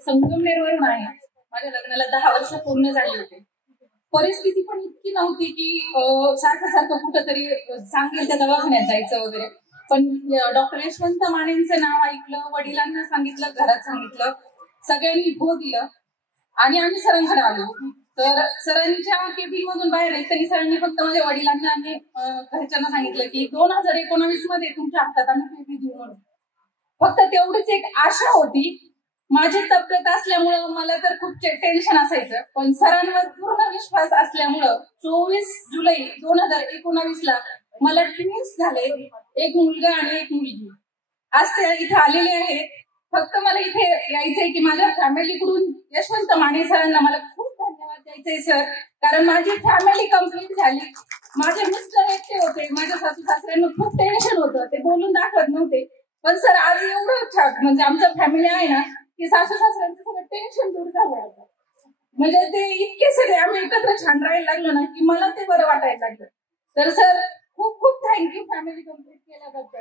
संगमनेरवरून आहे. माझ्या लग्नाला 10 वर्ष पूर्ण झाली होते. परिस्थिती पण इतकी नव्हती की सारखं कुठंतरी सांगेल त्या दवाखान्यात जायचं वगैरे. पण डॉक्टर यशवंत मानेंचं नाव ऐकलं, वडिलांना सांगितलं, घरात सांगितलं, सगळ्यांनी हो दिलं आणि आम्ही सरांकडे आलो. तर सरांच्या केबिन मधून बाहेर येताना सरांनी फक्त माझ्या वडिलांना आणि घरच्यांना सांगितलं की 2019 मध्ये तुमच्या हातात आम्ही बेबी देऊ म्हणून. फक्त तेवढीच एक आशा होती. माझी तब्येत असल्यामुळं मला तर खूप टेन्शन असायचं, पण सरांवर पूर्ण विश्वास असल्यामुळं 24 जुलै 2019 ला मला ट्विन्स झाले, एक मुलगा आणि एक मुलगी. आज ते इथे आलेले आहेत. फक्त मला इथे यायचंय की माझ्या फॅमिलीकडून यशवंत माने सरांना मला खूप धन्यवाद द्यायचंय सर, कारण माझी फॅमिली कंप्लीट झाली. माझे मिस्टर एकटे होते, माझ्या सासू सासऱ्यांना खूप टेन्शन होतं, ते बोलून दाखवत नव्हते. पण सर आज एवढं छान म्हणजे आमचं फॅमिली आहे ना की सासू सासऱ्यांचं सगळं टेन्शन दूर झालं आता. म्हणजे ते इतके सगळे आम्ही एकत्र छान राहायला लागलो ना की मला ते बरं वाटायला लागलं. तर सर खूप खूप थँक्यू फॅमिली कंप्लीट केल्याबद्दल.